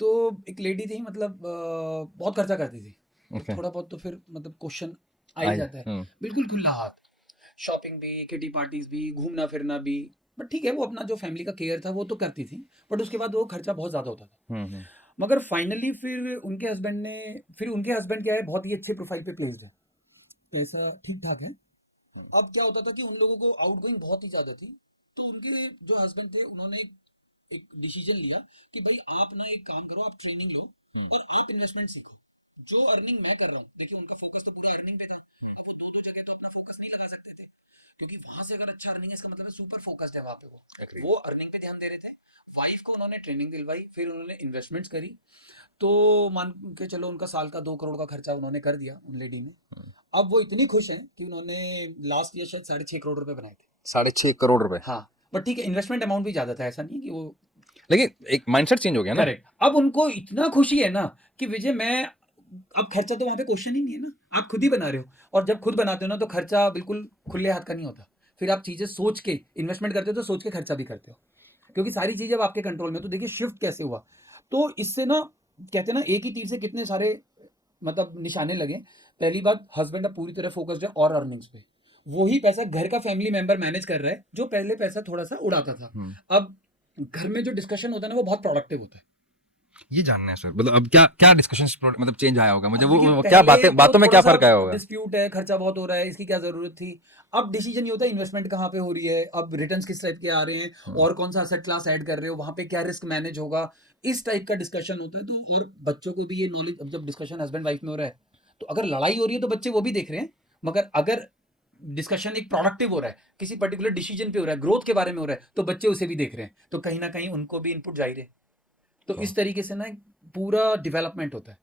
तो एक लेडी थी, मतलब बहुत खर्चा करती थी, तो ओके। थोड़ा बहुत तो फिर मतलब क्वेश्चन आ ही जाता है। बिल्कुल खुला हाथ, शॉपिंग भी, किटी पार्टीज भी, घूमना फिरना भी। बट ठीक है, वो अपना जो फैमिली का केयर था वो तो करती थी, बट उसके बाद वो खर्चा बहुत ज़्यादा होता था। मगर फाइनली फिर उनके हस्बैंड क्या है, बहुत ही अच्छे प्रोफाइल पे प्लेस्ड है, पैसा ठीक ठाक है। अब क्या होता था कि उन लोगों को आउटगोइंग बहुत ही ज़्यादा थी, तो उनके जो हस्बैंड थे उन्होंने एक डिसीजन लिया कि भाई आप ना एक काम करो, आप ट्रेनिंग लो और आप इन्वेस्टमेंट सीखो। जो अर्निंग मैं कर रहा हूँ, देखिए उनका फोकस तो पूरा अर्निंग पे था। अब वो दो जगह तो अपना फोकस नहीं लगा सकते थे, क्योंकि वहां से अगर अच्छा अर्निंग है इसका मतलब है सुपर फोकस्ड है वहां पे। वो अर्निंग पे ध्यान दे रहे थे। वाइफ को उन्होंने ट्रेनिंग दिलवाई, फिर उन्होंने इन्वेस्टमेंट्स करी। तो मान के चलो उनका साल का 2 करोड़ का खर्चा उन्होंने कर दिया उन लेडी ने। अब वो इतनी खुश हैं कि उन्होंने लास्ट ईयर शायद 6.5 करोड़ रुपए बनाए थे। 6.5 करोड़ रुपए। हाँ, बट ठीक है, इन्वेस्टमेंट अमाउंट भी ज्यादा था, ऐसा नहीं है कि वो। लेकिन एक माइंडसेट चेंज हो गया ना। करेक्ट। अब उनको इतना खुशी है ना कि विजय, मैं अब खर्चा तो वहां पे क्वेश्चन ही नहीं है ना, आप खुद ही बना रहे हो। और जब खुद बनाते हो ना तो खर्चा बिल्कुल खुले हाथ का नहीं होता। फिर आप चीजें सोच के इन्वेस्टमेंट करते हो, तो सोच के खर्चा भी करते हो, क्योंकि सारी चीजें अब आपके कंट्रोल में। तो देखिए शिफ्ट कैसे हुआ। तो इससे ना, कहते हैं ना, एक ही तीर से कितने सारे मतलब निशाने लगे। पहली बात, हस्बैंड अब पूरी तरह फोकस्ड है और अर्निंग्स पे। वही पैसा घर का फैमिली मेंबर मैनेज कर रहा है, जो पहले पैसा थोड़ा सा उड़ाता था। अब घर में जो डिस्कशन होता है ना वो बहुत प्रोडक्टिव होता है। ये जानना है सर, मतलब अब क्या क्या डिस्कशन मतलब चेंज आया होगा मुझे, अब देखिए, वो क्या पहले बातें, तो बातों में थोड़ा क्या सा फर्क आया होगा। डिस्प्यूट है, खर्चा बहुत हो रहा है, इसकी क्या जरूरत थी। अब डिसीजन ये होता है इन्वेस्टमेंट कहाँ पे हो रही है, अब रिटर्न्स किस टाइप के आ रहे हैं, और कौन सा असेट क्लास ऐड कर रहे हो, वहां पे क्या रिस्क मैनेज होगा, इस टाइप का डिस्कशन होता है। तो और बच्चों को भी ये नॉलेज, अब जब डिस्कशन हस्बैंड वाइफ में हो रहा है, तो अगर लड़ाई हो रही है तो बच्चे वो भी देख रहे हैं। मगर अगर डिस्कशन एक प्रोडक्टिव हो रहा है, किसी पर्टिकुलर डिसीजन पे हो रहा है, ग्रोथ के बारे में हो रहा है, तो बच्चे उसे भी देख रहे हैं, तो कहीं ना कहीं उनको भी इनपुट जाहिर है। तो इस तरीके से ना एक पूरा डेवलपमेंट होता है।